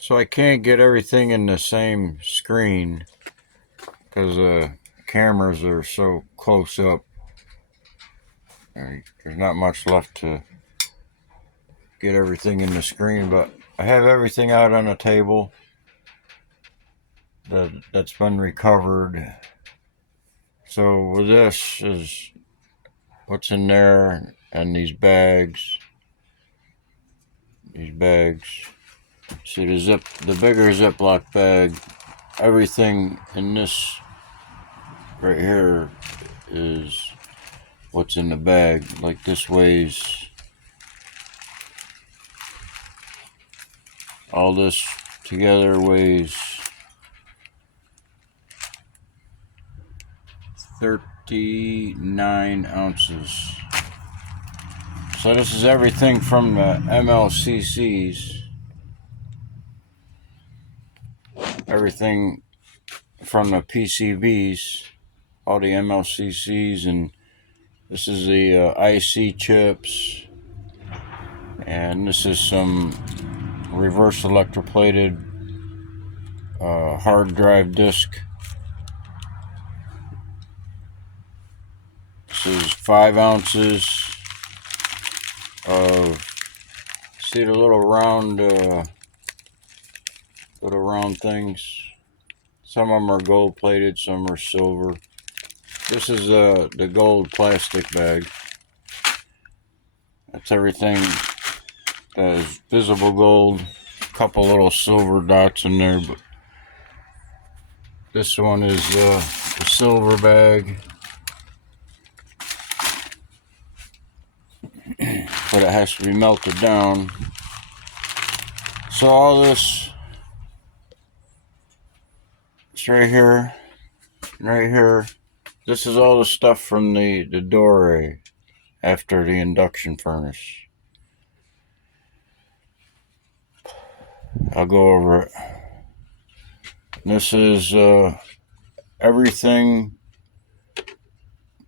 So I can't get everything in the same screen because the cameras are so close up. There's not much left to get everything in the screen, but I have everything out on a table that's been recovered. So with this is what's in there, and these bags. See the bigger Ziploc bag. Everything in this right here is what's in the bag. Like this weighs, all this together weighs 39 ounces. So this is everything from the MLCCs, everything from the PCBs, all the MLCCs, and this is the IC chips, and this is some reverse electroplated hard drive disk. This is 5 ounces of, see the little round things. Some of them are gold plated, some are silver. This is the gold plastic bag. That's everything that is visible gold. A couple little silver dots in there, but this one is the silver bag. But it has to be melted down. So all this, it's right here. This is all the stuff from the door after the induction furnace. I'll go over it. This is everything,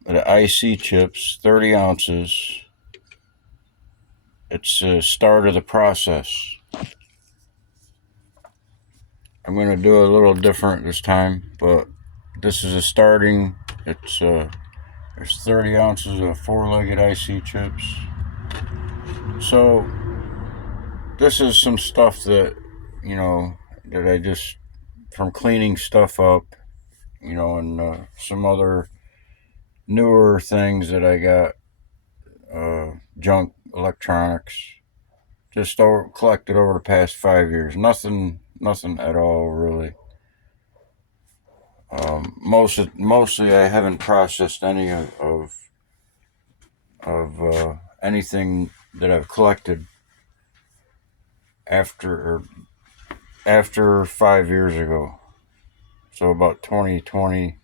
the IC chips, 30 ounces. It's the start of the process. I'm going to do a little different this time, but this is a starting. It's there's 30 ounces of 4-legged IC chips. So this is some stuff that, that I just, from cleaning stuff up, and some other newer things that I got, junk electronics, just collected over the past 5 years. Nothing at all, really. Mostly I haven't processed any of anything that I've collected after 5 years ago. So about 2020,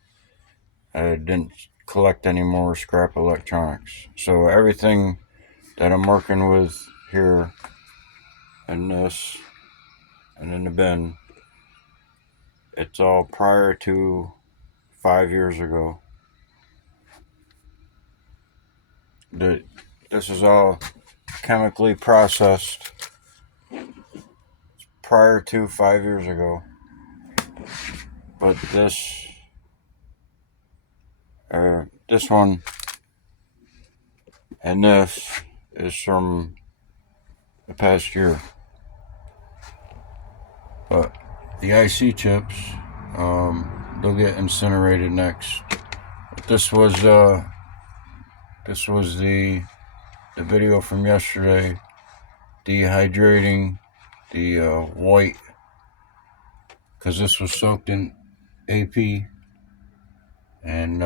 I didn't collect any more scrap electronics. So everything that I'm working with here and this and in the bin, it's all prior to 5 years ago. This is all chemically processed prior to 5 years ago. But this one and this is from the past year. But the IC chips, they'll get incinerated next. This was the video from yesterday, dehydrating the white, because this was soaked in AP and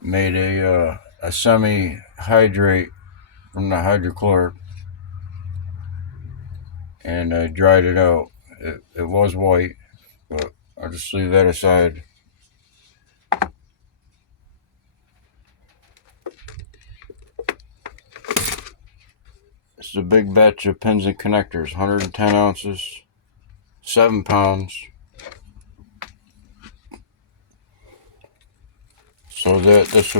made a semi-hydrate from the hydrochloric, and I dried it out. It was white, but I'll just leave that aside. This is a big batch of pins and connectors, 110 ounces, 7 pounds. So this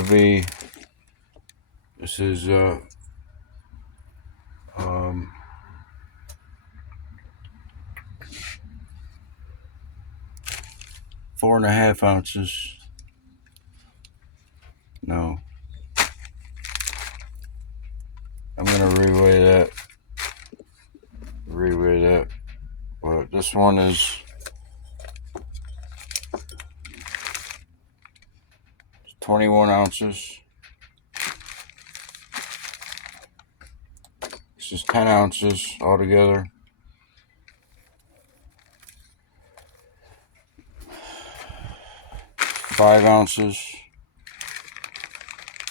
is 4.5 ounces. No. I'm gonna reweigh that. But this one is 21 ounces. This is 10 ounces altogether. Five ounces.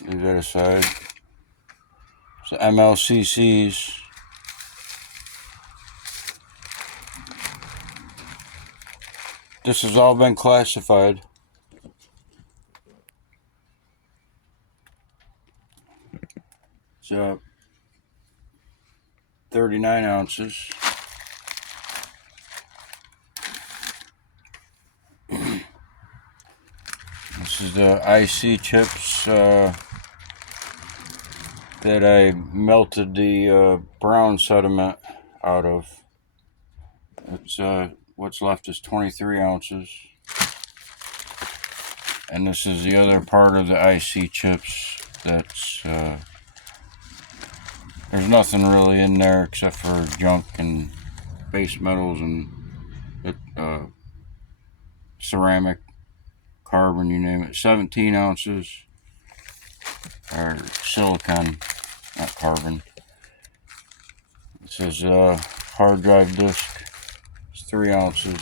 Leave that aside. So MLCCs. This has all been classified. So 39 ounces. This is the IC chips that I melted the brown sediment out of. It's what's left is 23 ounces. And this is the other part of the IC chips that's there's nothing really in there except for junk and base metals and ceramic, carbon, you name it. 17 ounces, or silicon, not carbon. This is a hard drive disk. It's 3 ounces.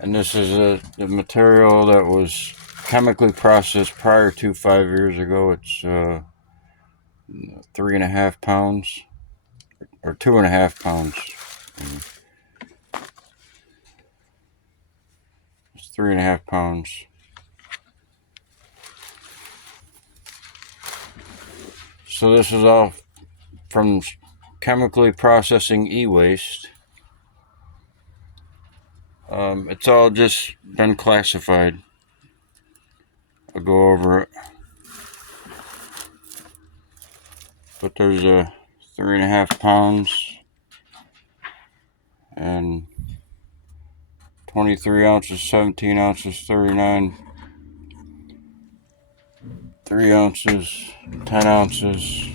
And this is the material that was chemically processed prior to 5 years ago. It's 3.5 pounds, or 2.5 pounds. It's 3.5 pounds. So this is all from chemically processing e-waste. It's all just been classified. I'll go over it. But there's a 3.5 pounds and 23 ounces, 17 ounces, 39, 3 ounces, 10 ounces.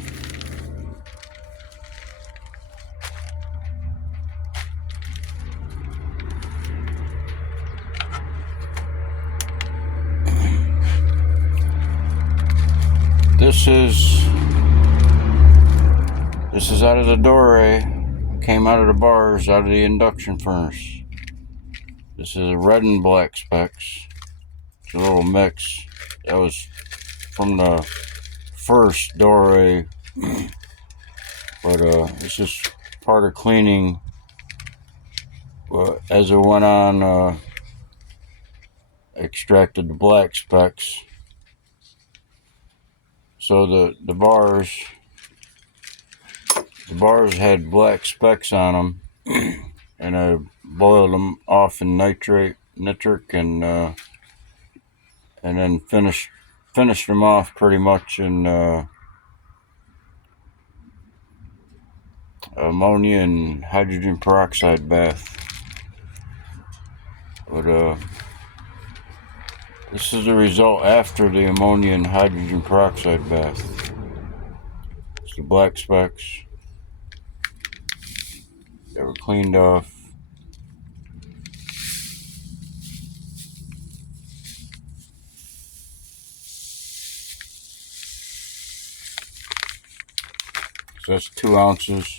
This is out of the doorway. Came out of the bars, out of the induction furnace. This is a red and black specks. It's a little mix. That was from the first doorway, but it's just part of cleaning. But as it went on, extracted the black specks. So the bars had black specks on them, and I boiled them off in nitric, and then finished them off pretty much in ammonia and hydrogen peroxide bath. But this is the result after the ammonia and hydrogen peroxide bath. It's the black specks. They were cleaned off. So that's 2 ounces.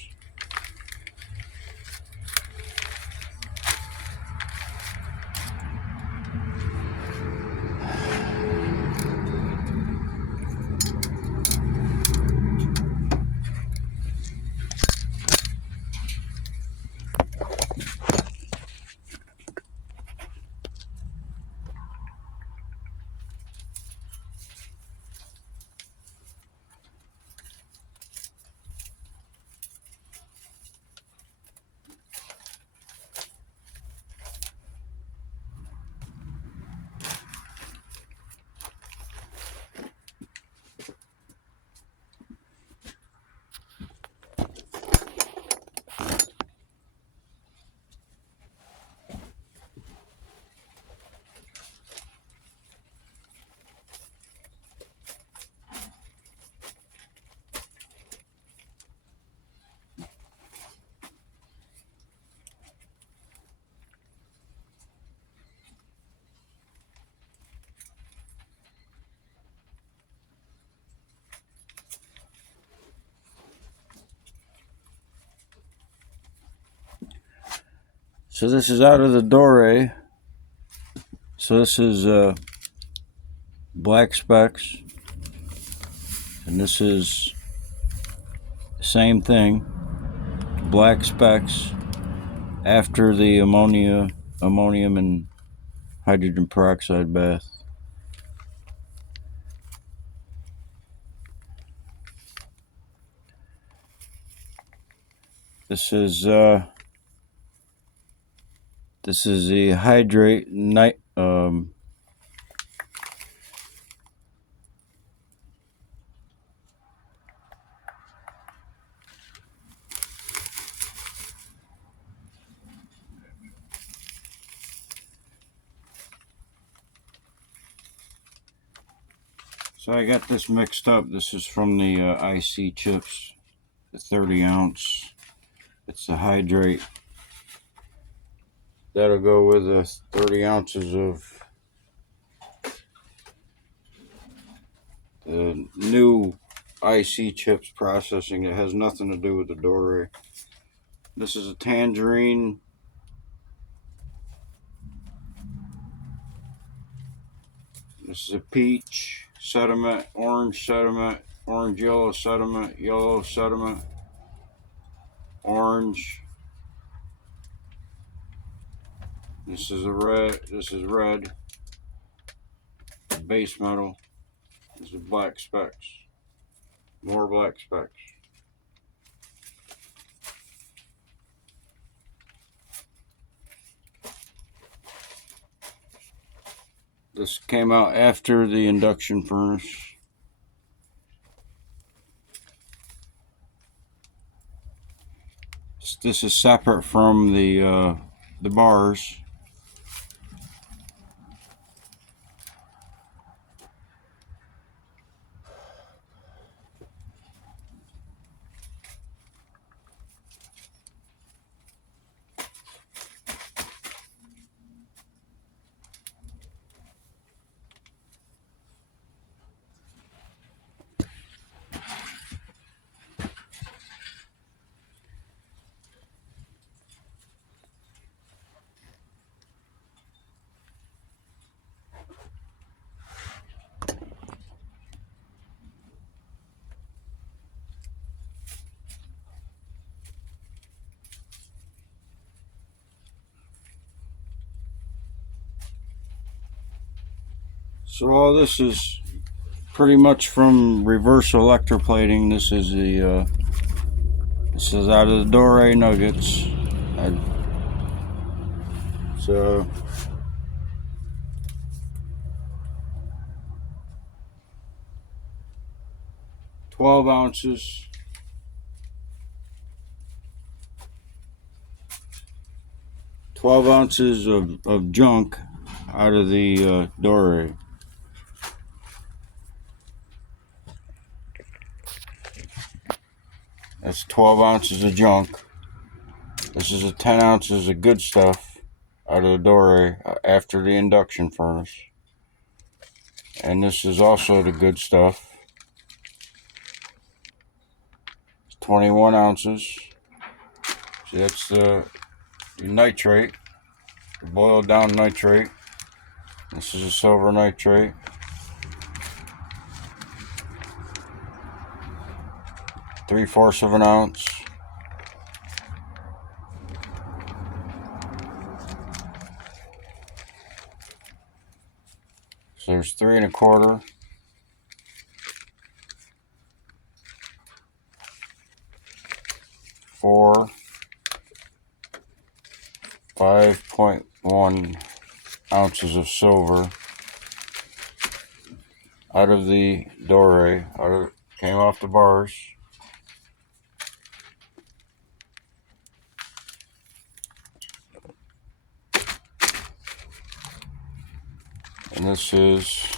So this is out of the Dore. So this is black specks, and this is the same thing, black specks after the ammonium and hydrogen peroxide bath. This is the hydrate night. So I got this mixed up. This is from the IC chips, the 30 ounce. It's the hydrate. That'll go with the 30 ounces of the new IC chips processing. It has nothing to do with the Dore. This is a tangerine. This is a peach sediment, orange yellow sediment, orange. This is red, base metal. This is black specks, more black specks. This came out after the induction furnace. This is separate from the bars. So all this is pretty much from reverse electroplating. This is out of the Dore nuggets. So 12 ounces. 12 ounces of junk out of the Dore. That's 12 ounces of junk. This is a 10 ounces of good stuff out of the Dore after the induction furnace. And this is also the good stuff. It's 21 ounces. See, that's the nitrate, the boiled down nitrate. This is a silver nitrate. Three-fourths of an ounce. So there's 3 1/4. 4. 5.1 ounces of silver out of the Dore. Came off the bars. And this is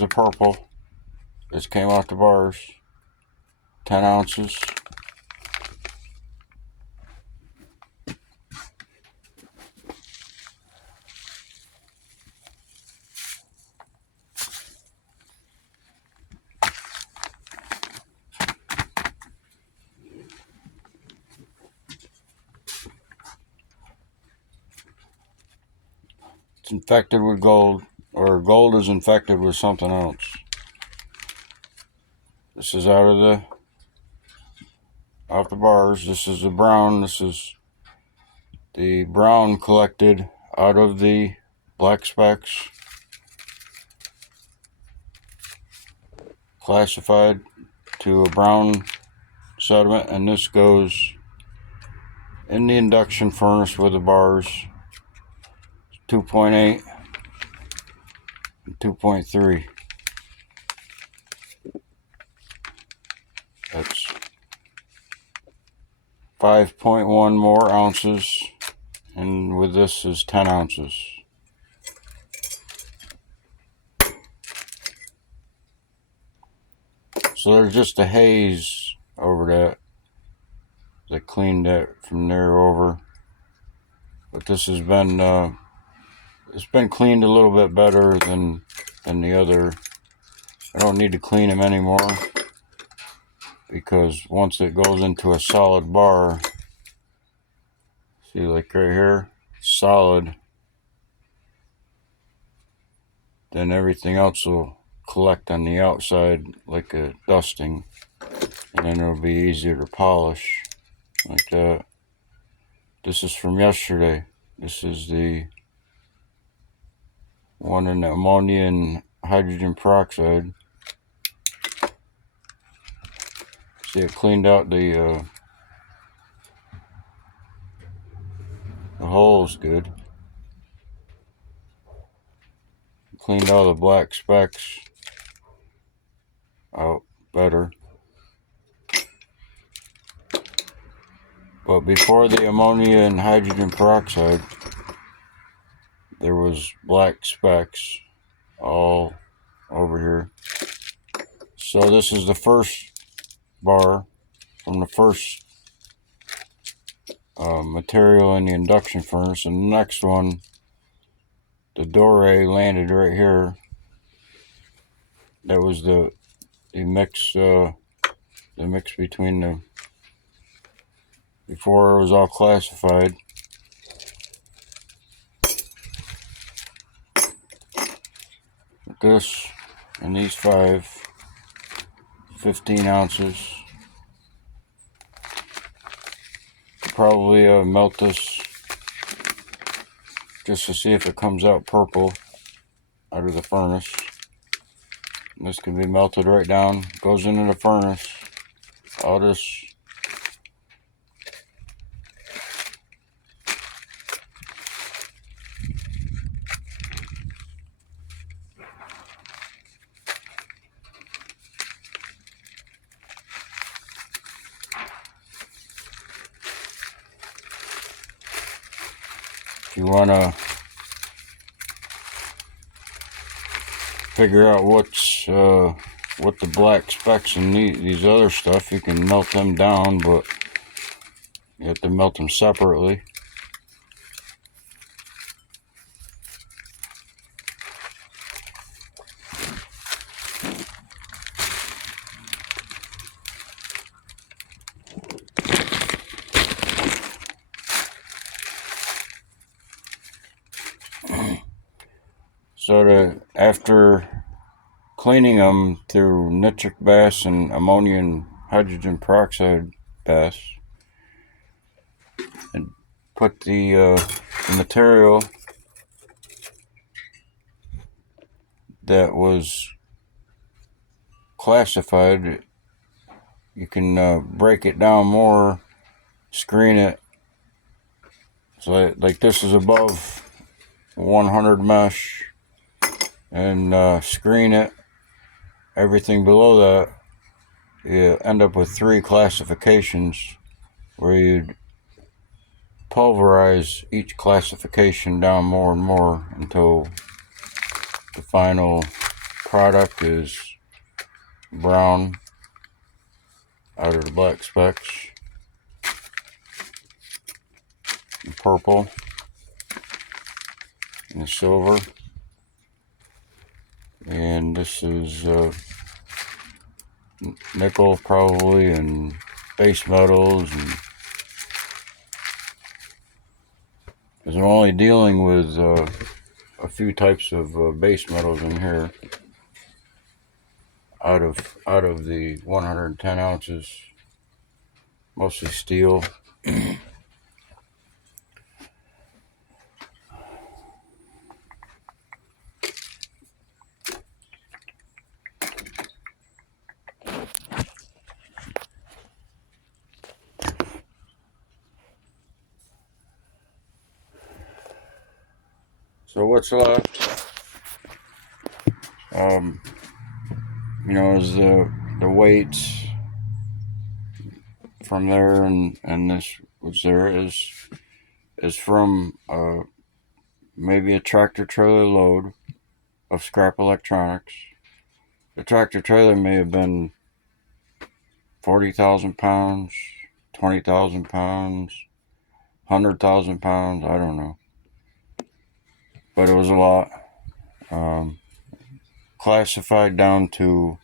a purple. This came off the bars. 10 ounces. It's infected with gold, or gold is infected with something else. This is out the bars. This is the brown. This is the brown collected out of the black specks, classified to a brown sediment, and this goes in the induction furnace with the bars 2.8 and 2.3. That's 5.1 more ounces, and with this is 10 ounces. So there's just a haze over that. They cleaned that from there over, but this has been it's been cleaned a little bit better than the other. I don't need to clean them anymore, because once it goes into a solid bar, see, like right here, solid, then everything else will collect on the outside like a dusting, and then it'll be easier to polish like that. This is from yesterday. This is the one in the ammonia and hydrogen peroxide. See, it cleaned out the holes good. Cleaned all the black specks out better. But before the ammonia and hydrogen peroxide, there was black specks all over here. So this is the first bar from the first material in the induction furnace, and the next one, the Dore, landed right here. That was the mix between the, before it was all classified. This and these 15 ounces. Probably melt this just to see if it comes out purple out of the furnace. And this can be melted right down, goes into the furnace. All this if you want to figure out what the black specks and these other stuff, you can melt them down, but you have to melt them separately. So after cleaning them through nitric baths and ammonia and hydrogen peroxide baths, and put the material that was classified, you can break it down more, screen it. So like this is above 100 mesh, and screen it. Everything below that, you end up with 3 classifications, where you'd pulverize each classification down more and more until the final product is brown out of the black specks, and purple, and the silver. And this is nickel probably, and base metals, and because I'm only dealing with a few types of base metals in here out of the 110 ounces, mostly steel. So what's left, is the weights from there, and this was there is from maybe a tractor trailer load of scrap electronics. The tractor trailer may have been 40,000 pounds, 20,000 pounds, 100,000 pounds. I don't know, but it was a lot. Classified down to,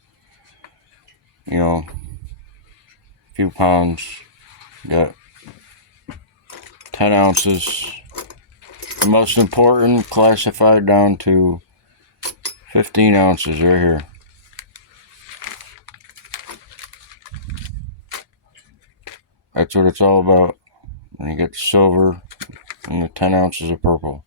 a few pounds. Got 10 ounces. The most important, classified down to 15 ounces right here. That's what it's all about. And you get the silver and the 10 ounces of purple.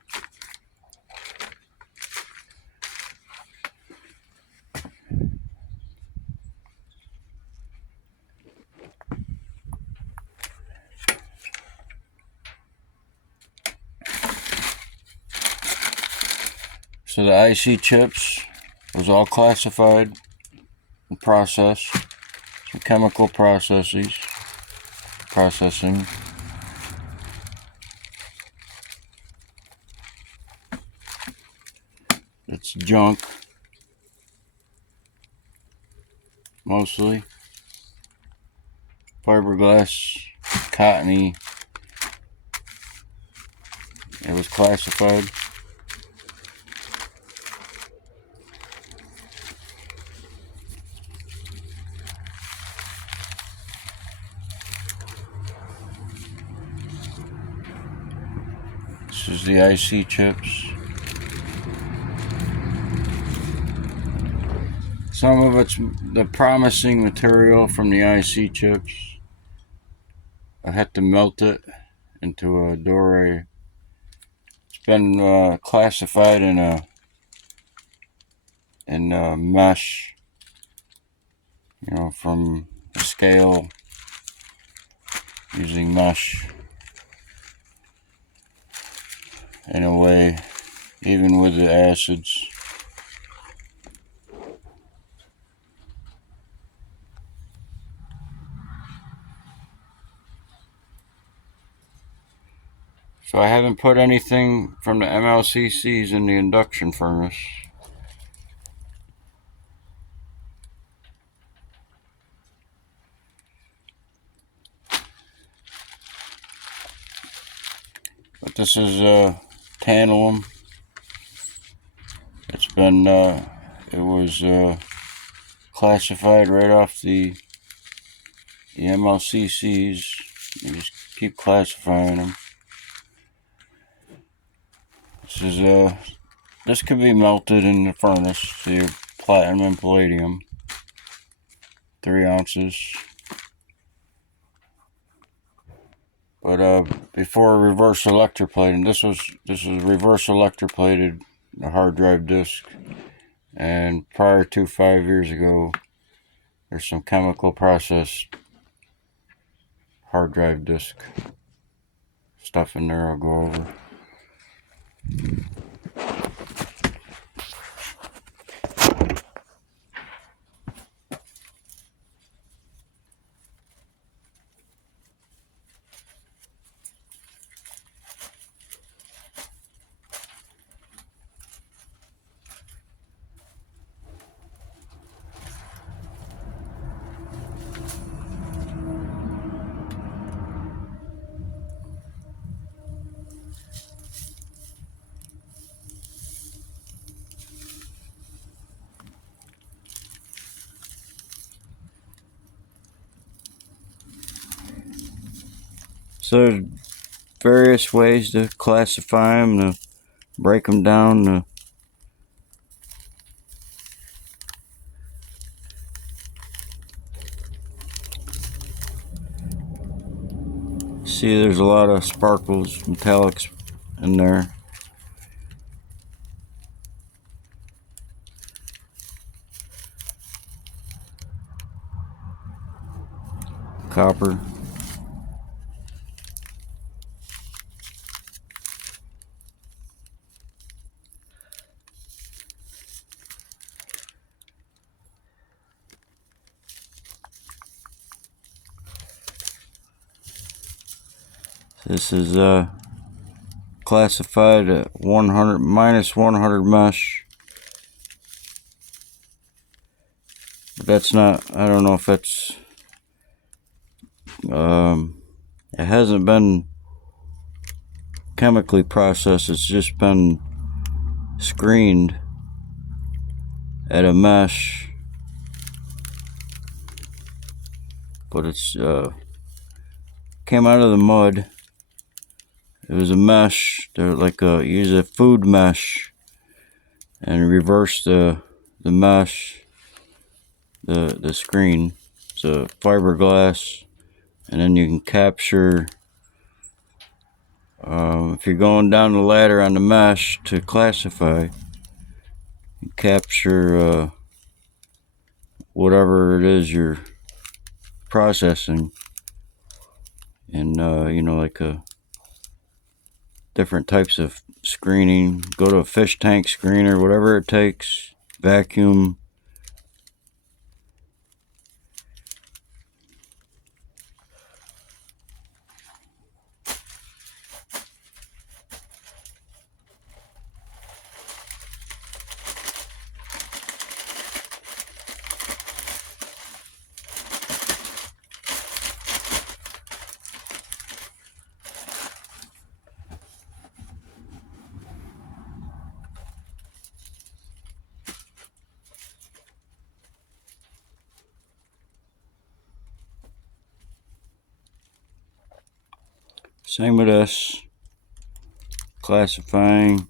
So the IC chips was all classified and processed. Some chemical processing. It's junk, mostly. Fiberglass, cottony. It was classified. This is the IC chips. Some of it's the promising material from the IC chips. I had to melt it into a doré. It's been classified in a mesh, from a scale, using mesh in a way, even with the acids. So I haven't put anything from the MLCCs in the induction furnace. But this is tantalum. It's been, it was classified right off the MLCCs. You just keep classifying them. This could be melted in the furnace. See, platinum and palladium, 3 ounces. But before reverse electroplating, this was reverse electroplated, a hard drive disk. And prior to 5 years ago, there's some chemical processed hard drive disk stuff in there I'll go over. So there's various ways to classify them. The break them down. See, there's a lot of sparkles, metallics in there. Copper. This is classified at 100 minus 100 mesh. But that's not, I don't know if that's, it hasn't been chemically processed, it's just been screened at a mesh. But it's came out of the mud. It was a mesh. They're like use a food mesh and reverse the mesh, the screen. It's a fiberglass, and then you can capture. If you're going down the ladder on the mesh to classify, you capture whatever it is you're processing, and like different types of screening. Go to a fish tank screener, whatever it takes. Vacuum. Same with this. Classifying.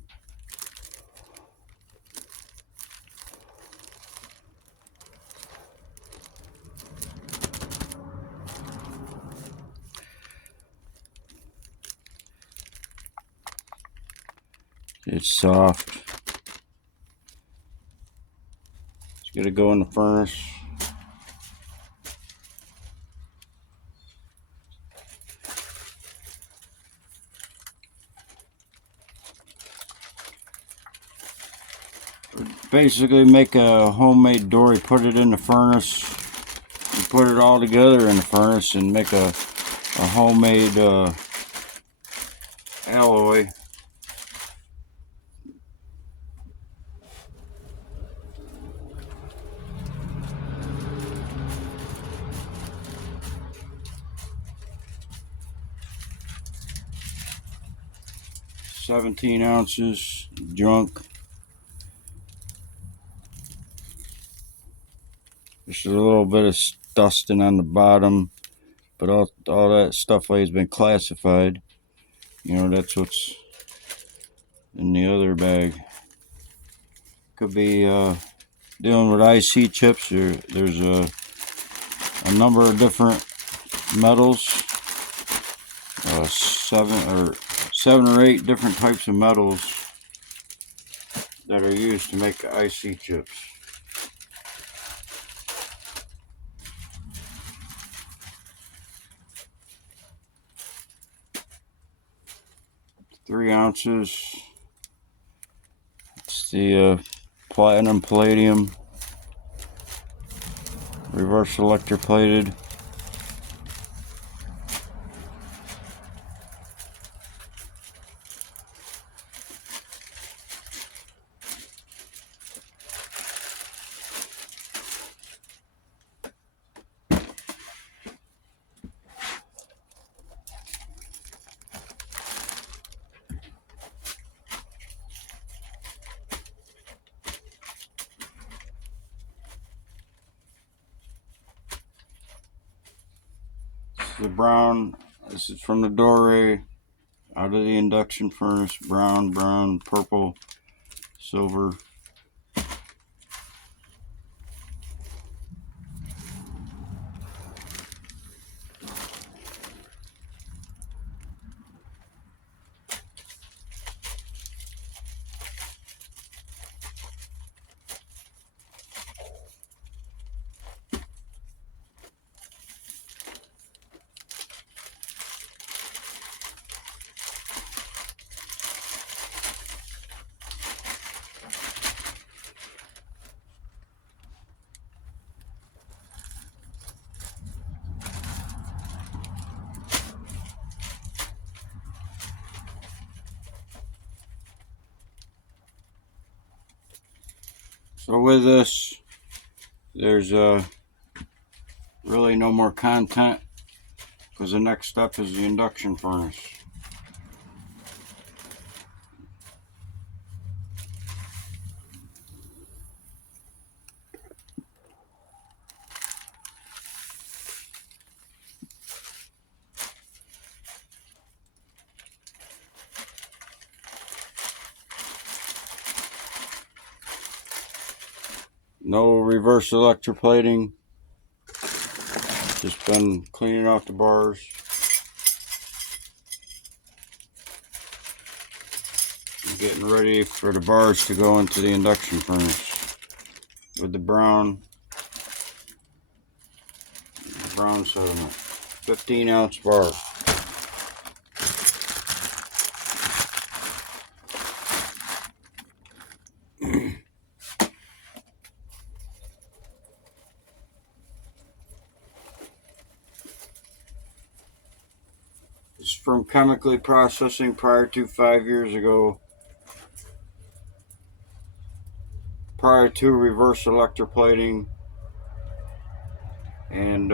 It's soft. It's gonna go in the furnace. Basically make a homemade dory, put it in the furnace, you put it all together in the furnace and make a homemade alloy. $17 junk. Just a little bit of dusting on the bottom, but all that stuff has been classified. That's what's in the other bag. Could be dealing with IC chips. There's a number of different metals, seven or eight different types of metals that are used to make IC chips. Three ounces. It's the platinum palladium, reverse electroplated. The brown, this is from the dory. out of the induction furnace. Brown, purple, silver. So with this, there's really no more content, because the next step is the induction furnace. No reverse electroplating. Just been cleaning off the bars. I'm getting ready for the bars to go into the induction furnace with the brown sediment. 15-ounce bar. It's from chemically processing prior to 5 years ago, prior to reverse electroplating, and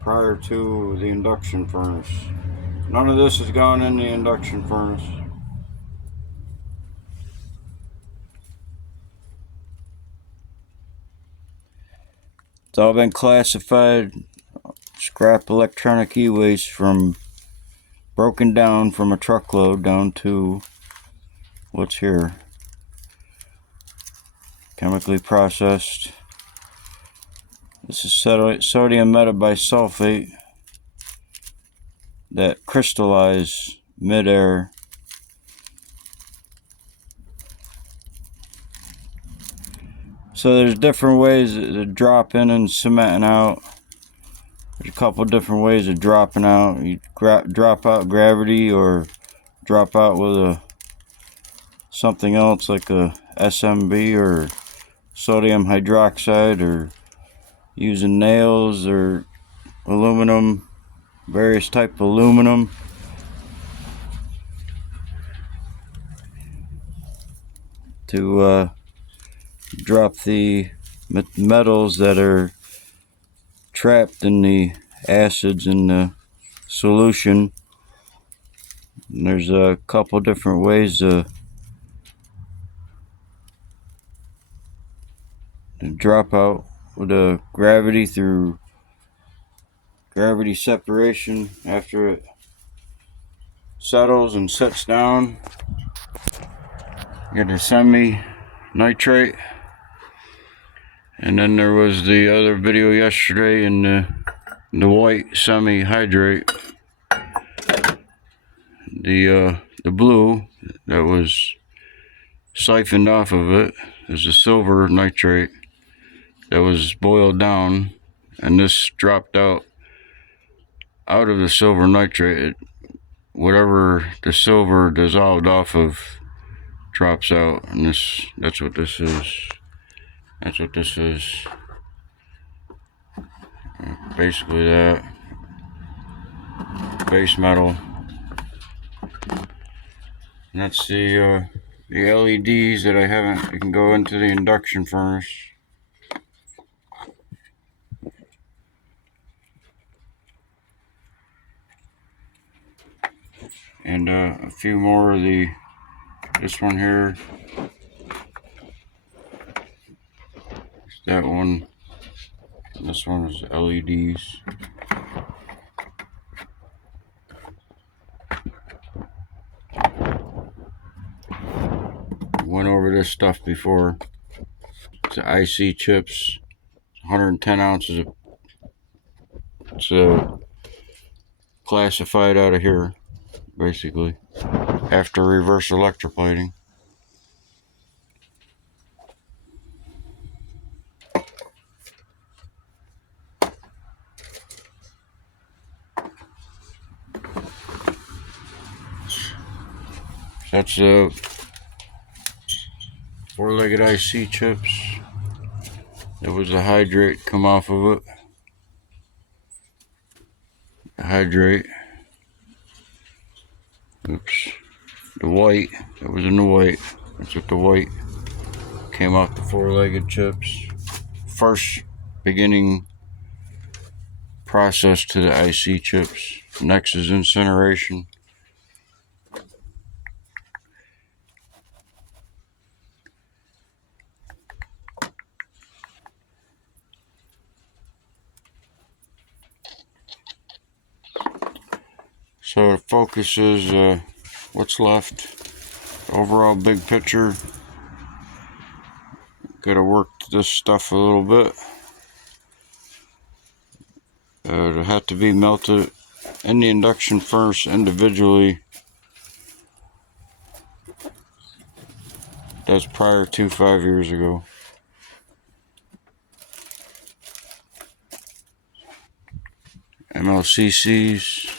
prior to the induction furnace. None of this has gone in the induction furnace. It's all been classified scrap electronic e-waste, from broken down from a truckload down to what's here. Chemically processed. This is sodium metabisulfate that crystallized midair. So there's different ways to drop in and cementing out. There's a couple different ways of dropping out. You drop out gravity, or drop out with something else like a SMB or sodium hydroxide, or using nails or aluminum, various type of aluminum. To drop the metals that are trapped in the acids in the solution. And there's a couple different ways to drop out with a gravity, through gravity separation after it settles and sets down. You got the semi-nitrate, and then there was the other video yesterday in the white semi-hydrate. The blue that was siphoned off of it is the silver nitrate that was boiled down, and this dropped out of the silver nitrate. Whatever the silver dissolved off of drops out, and that's what this is. That's what this is. Basically that base metal. And that's the LEDs that I haven't. You can go into the induction furnace. And a few more of this one here. That one. And this one is LEDs. went over this stuff before. It's IC chips, 110 ounces of, it's classified out of here, basically, after reverse electroplating. That's four-legged IC chips. There was a hydrate come off of it. The hydrate. Oops. The white. It was in the white. That's what the white came off the four-legged chips. First beginning process to the IC chips. Next is incineration. So it focuses what's left. Overall big picture. Gotta work this stuff a little bit. It'll have to be melted in the induction furnace individually. That's prior to 5 years ago. MLCCs.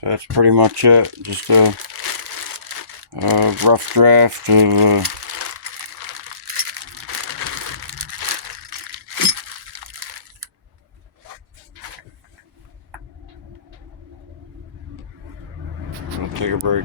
So that's pretty much it. Just a rough draft of we'll take a break.